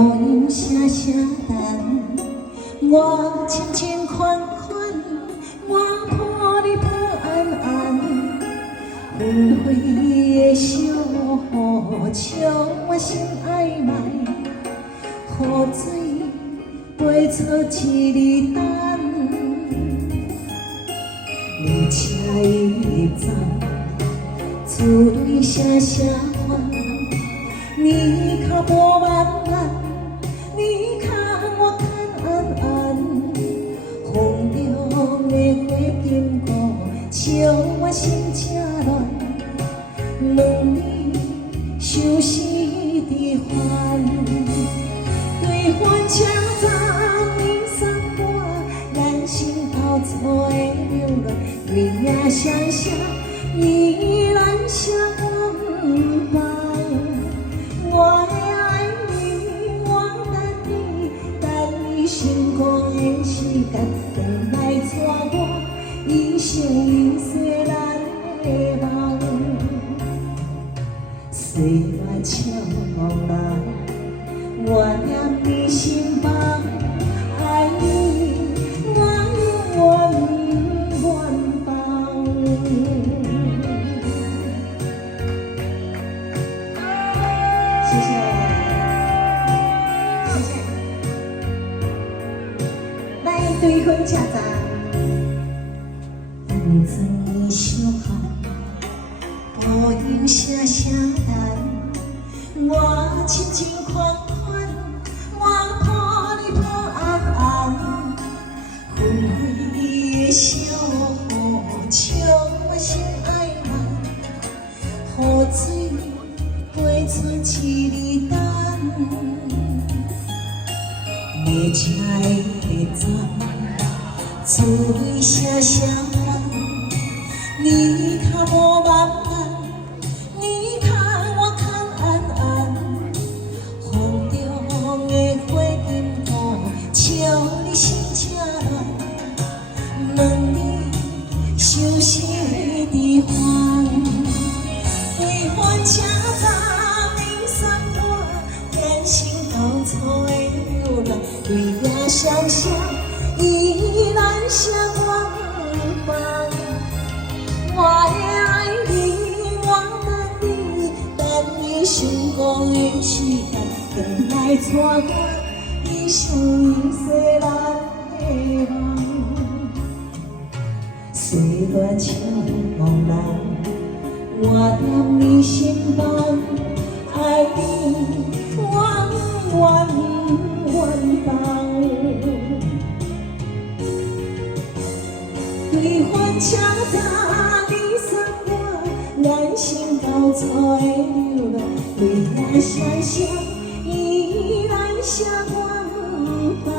雨声声等，我深情款款，我抱你抱安安。纷飞的小雨，将我心爱埋，雨水陪草一日等。而且一早，厝内声声唤，你脚步慢慢，你脚我看安安。风中的花经过，笑我心正乱。两你相思的烦，对欢车站你送我，咱心交错的流浪，对影双双，依然相伴。我会爱你，我等你，等你成功的时间，回来带我一生一世咱的梦。岁月悄茫然，我念你心房，爱你我永远放。谢谢，谢谢。来对婚车站，反正你小好。雨影声声等，我深情款款，我抱你抱安安。纷飞的小雨，将我心爱埋，雨水陪春一日等。马车的站，厝内声声唤，你脚步慢慢。相思的烦，对欢车站你送我，人生交错的流浪，对影双双，依然相伴。我会爱你，我等你，等你成功的时间，回来带我一生一世咱的梦。岁月悄茫然，我念你心房，爱你远放。对欢车站你送我，咱心交错的流浪，对影双双，依然相伴。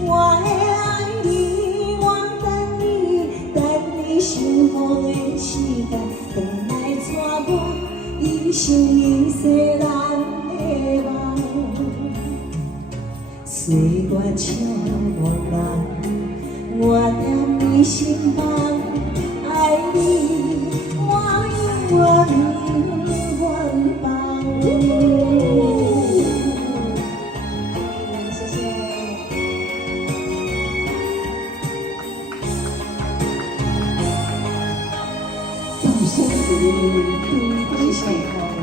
我会爱你，我等你，等你成功的时间，回来带我一生一世咱的梦。岁月悄茫然，我念你心房，爱你我永远放。谢谢。谢谢。